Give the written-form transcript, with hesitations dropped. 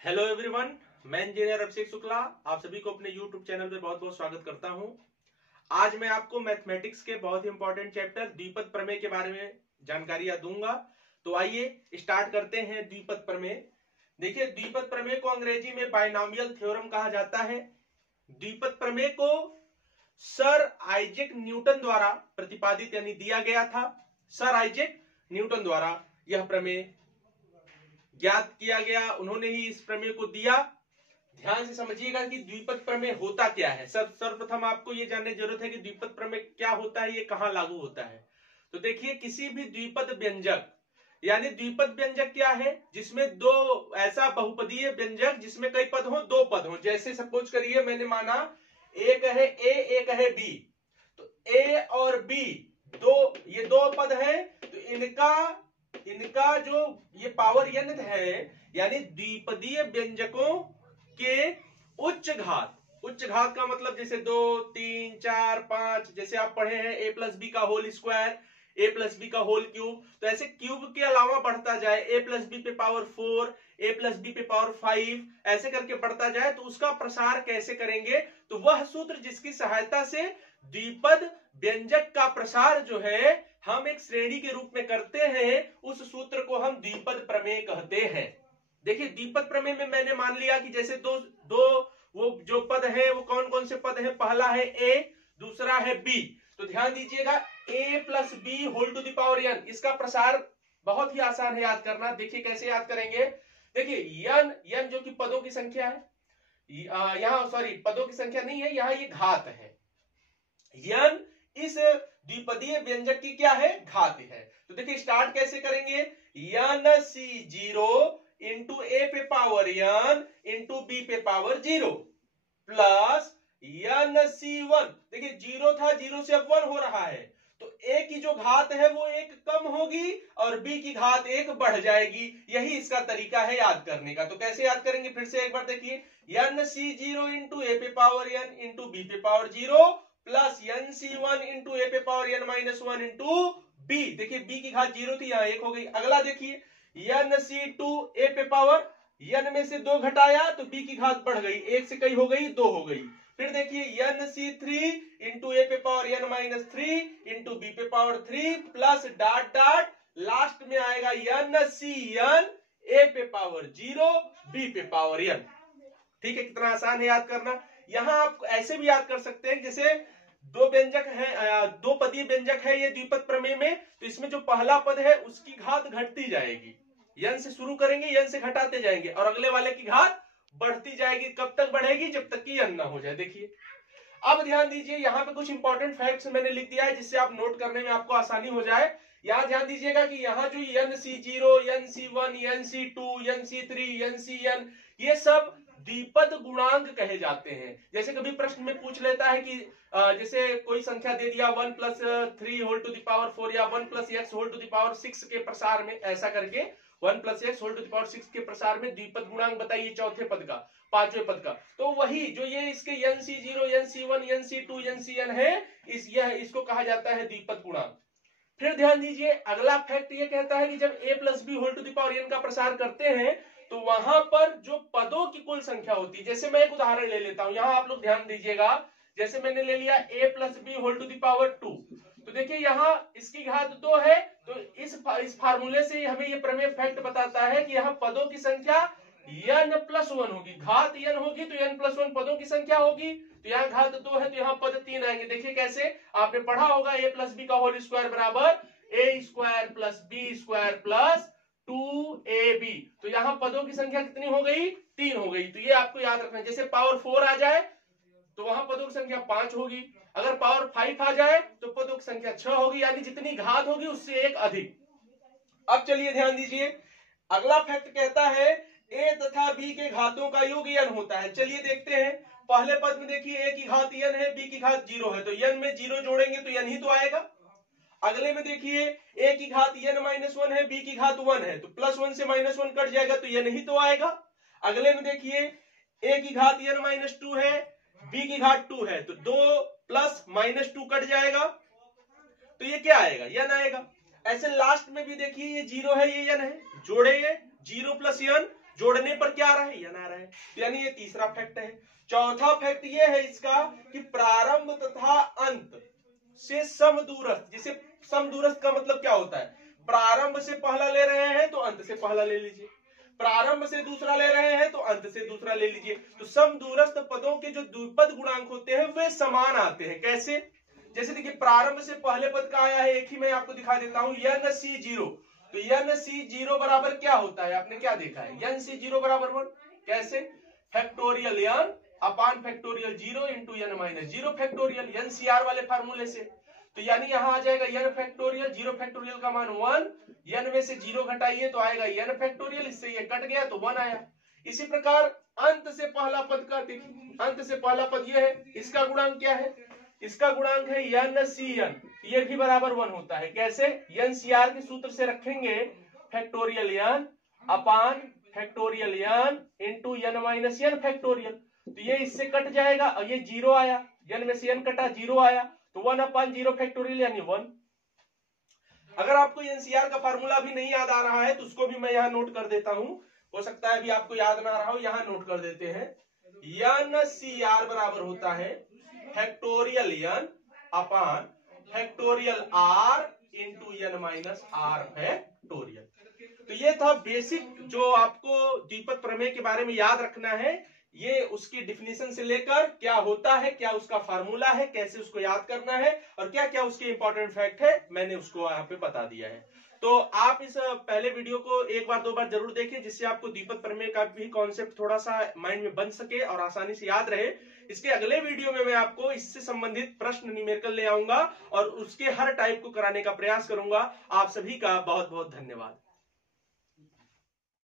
Hello everyone, मैं engineer अभिषेक शुक्ला आप सभी को अपने यूट्यूब चैनल पे बहुत बहुत स्वागत करता हूं। आज मैं आपको मैथमेटिक्स के बहुत ही इंपॉर्टेंट चैप्टर द्विपद प्रमेय के बारे में जानकारियां दूंगा। तो आइए स्टार्ट करते हैं द्विपद प्रमेय। देखिए, द्विपद प्रमेय को अंग्रेजी में बायनॉमियल थ्योरम कहा जाता है। द्विपद प्रमेय को सर आइजैक न्यूटन द्वारा प्रतिपादित यानी दिया गया था। सर आइजैक न्यूटन द्वारा यह प्रमेय ज्ञात किया गया, उन्होंने ही इस प्रमेय को दिया। ध्यान से समझिएगा कि द्विपद प्रमेय होता क्या है। सर्वप्रथम आपको यह जानने की जरूरत है कि द्विपद प्रमेय क्या होता है, ये कहां लागू होता है। तो देखिए, किसी भी द्विपद व्यंजक यानी द्विपद व्यंजक क्या है, जिसमें दो ऐसा बहुपदीय व्यंजक जिसमें कई पद हो, दो पद हो। जैसे सपोज करिए मैंने माना एक है ए एक है बी, तो ए और बी ये दो पद है, तो इनका जो ये पावर n है यानी द्विपदीय व्यंजकों के उच्च घात का मतलब जैसे 2, 3, 4, 5, जैसे आप पढ़े हैं a प्लस बी का whole square, a plus b का होल क्यूब। तो ऐसे क्यूब के अलावा बढ़ता जाए a प्लस बी पे पावर 4, a प्लस बी पे पावर 5, ऐसे करके बढ़ता जाए, तो उसका प्रसार कैसे करेंगे। तो वह सूत्र जिसकी सहायता से द्विपद व्यंजक का प्रसार जो है हम एक श्रेणी के रूप में करते हैं, उस सूत्र को हम द्विपद प्रमेय कहते हैं। देखिए, द्विपद प्रमेय में मैंने मान लिया कि जैसे दो वो जो पद है वो कौन कौन से पद है, पहला है a, दूसरा है b। तो ध्यान दीजिएगा, a plus B whole to the power n, इसका प्रसार बहुत ही आसान है याद करना। देखिए कैसे याद करेंगे। देखिए n जो कि पदों की संख्या है, यहाँ सॉरी पदों की संख्या नहीं है, यहाँ ये घात है। n इस द्विपदीय व्यंजक की क्या है, घात है। तो देखिए स्टार्ट कैसे करेंगे, n/0 इंटू ए पे पावर n इंटू बी पे पावर 0 प्लस n/1। देखिए 0 था, 0 से अब 1 हो रहा है, तो a की जो घात है वो एक कम होगी और b की घात एक बढ़ जाएगी। यही इसका तरीका है याद करने का। तो कैसे याद करेंगे, फिर से एक बार देखिए, n/0 इंटू ए पे पावर n इंटू बी पे पावर 0 प्लस n/1 इंटू ए पे पावर n-1 इंटू बी। देखिए b की घात 0 थी, यहां 1 हो गई। अगला देखिए, n/2 ए पे पावर n में से 2 घटाया तो b की घात बढ़ गई, 1 से कई हो गई, 2 हो गई। फिर देखिए n/3 इंटू ए पे पावर n-3 इंटू बी पे power 3 plus dot dot last में आएगा n/n ए पे पावर 0 बी पे पावर n। ठीक है, कितना आसान है याद करना। यहां आप ऐसे भी याद कर सकते हैं, जैसे दो व्यंजक है, दो पदीय व्यंजक है ये द्विपद प्रमेय में, तो इसमें जो पहला पद है उसकी घात घटती जाएगी। n से शुरू करेंगे, n से घटाते जाएंगे और अगले वाले की घात बढ़ती जाएगी। कब तक बढ़ेगी, जब तक कि n ना हो जाए। देखिए अब ध्यान दीजिए, यहाँ पे कुछ इंपॉर्टेंट फैक्ट्स मैंने लिख दिया है जिससे आप नोट करने में आपको आसानी हो जाए। यहाँ ध्यान दीजिएगा कि यहाँ जो n/0, n/1, n/2, n/3, n/n ये सब द्विपद गुणांक कहे जाते हैं। जैसे कभी प्रश्न में पूछ लेता है कि जैसे कोई संख्या दे दिया 1 + 3 होल टू द पावर 4 या 1 + x whole to the power 6 के प्रसार में, ऐसा करके 1 + x whole to the power 6 के प्रसार में द्विपद गुणांक बताइए चौथे पद का, पांचवें पद का। तो वही जो ये इसके n/0, n/1, n/2, n/n है, इसको कहा जाता है द्विपद गुणांक। फिर ध्यान दीजिए, अगला फैक्ट ये कहता है कि जब a plus B whole to the power n का प्रसार करते हैं तो वहां पर जो पदों की कुल संख्या होती है, जैसे मैं एक उदाहरण ले लेता हूं, यहां आप लोग ध्यान दीजिएगा। जैसे मैंने ले लिया a plus B whole to the power 2, तो देखिए यहाँ इसकी घात 2 है, तो इस फार्मूले से हमें ये प्रमेय फैक्ट बताता है कि यहाँ पदों की संख्या n+1 होगी। घात n होगी तो n+1 पदों की संख्या होगी। तो यहाँ घात 2 है तो यहाँ पद 3 आएंगे। देखिए कैसे, आपने पढ़ा होगा a प्लस बी का होल स्क्वायर बराबर a² plus b² plus 2ab। तो यहाँ पदों की संख्या कितनी हो गई, 3 हो गई। तो ये आपको याद रखना है। जैसे पावर 4 आ जाए तो वहां पदों की संख्या 5 होगी, अगर पावर 5 आ जाए तो पदों की संख्या 6 होगी, यानी जितनी घात होगी उससे एक अधिक। अब चलिए ध्यान दीजिए, अगला फैक्ट कहता है a तथा b के घातों का योग n होता है। चलिए देखते हैं, पहले पद में देखिए a की घात n है, b की घात 0 है, तो n में 0 जोड़ेंगे तो n ही तो आएगा। अगले में देखिए a की घात n-1 है, b की घात 1 है, तो +1 से -1 कट जाएगा तो n ही तो आएगा। अगले में देखिए a की घात n-2 है, b की घात 2 है, तो 2 + -2 कट जाएगा, तो ये क्या आएगा, n आएगा। ऐसे लास्ट में भी देखिए ये 0 है, ये n है, जोड़े ये 0 + n जोड़ने पर क्या आ रहा है, यन आ रहा है। यानी ये तीसरा फैक्ट है। चौथा फैक्ट ये है इसका कि प्रारंभ तथा अंत से समदूरस्थ, जिसे समदूरस्थ का मतलब क्या होता है, प्रारंभ से पहला ले रहे हैं तो अंत से पहला ले लीजिए, प्रारंभ से दूसरा ले रहे हैं तो अंत से दूसरा ले लीजिए। तो समदूरस्थ पदों के जो द्विपद गुणांक होते हैं वे समान आते हैं। कैसे? जैसे देखिए प्रारंभ से पहले पद का आया है, एक ही मैं आपको दिखा देता हूं, NC0। तो NC0 बराबर क्या होता है, आपने क्या देखा है, NC0 बराबर 1। कैसे? Factorial n upon factorial 0 into n minus 0 factorial, NCR वाले फार्मूले से। तो यानी यहां आ जाएगा n फैक्टोरियल, 0 फैक्टोरियल का मान 1, n में से 0 घटाइए तो आएगा n फैक्टोरियल, इससे ये कट गया तो 1 आया। इसी प्रकार अंत से पहला पद का देखिए, अंत से पहला पद ये है, इसका गुणांक क्या है, इसका गुणांक है NCN, ये भी बराबर 1 होता है। कैसे? NCR के सूत्र से रखेंगे factorial n upon factorial n into n minus n factorial. तो ये इससे कट जाएगा और ये 0 आया, n में से n कटा 0 आया, तो 1 अपान 0 फैक्टोरियल यानी 1। अगर आपको NCR का फार्मूला भी नहीं याद आ रहा है तो उसको भी मैं यहाँ नोट कर देता हूं, हो सकता है अभी आपको याद ना रहा हो, यहाँ नोट कर देते हैं। NCR बराबर होता है factorial n upon factorial r into n minus r factorial. तो ये था बेसिक जो आपको द्विपद प्रमेय के बारे में याद रखना है। ये उसकी डिफिनीशन से लेकर क्या होता है, क्या उसका फार्मूला है, कैसे उसको याद करना है और क्या क्या उसके इंपॉर्टेंट फैक्ट है, मैंने उसको यहाँ पे बता दिया है। तो आप इस पहले वीडियो को एक बार दो बार जरूर देखें, जिससे आपको द्विपद प्रमेय का भी कॉन्सेप्ट थोड़ा सा माइंड में बन सके और आसानी से याद रहे। इसके अगले वीडियो में मैं आपको इससे संबंधित प्रश्न न्यूमेरिकल ले आऊंगा और उसके हर टाइप को कराने का प्रयास करूंगा। आप सभी का बहुत बहुत धन्यवाद।